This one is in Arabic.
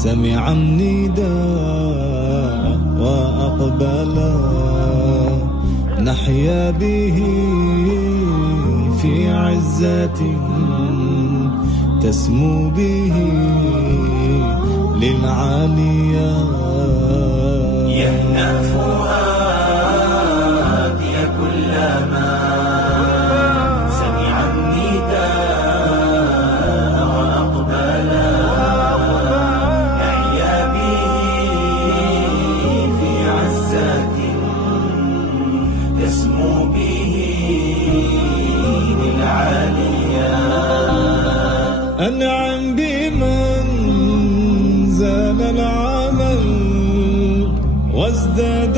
سمع النداء وأقبلا نحيا به في عزة تسمو به للعاليا. يهنأ فؤادي كلما سمع النداء وأقبلا نحيا به في عزة تسمو به للعاليا. أنعم بمن زال العمل وازداد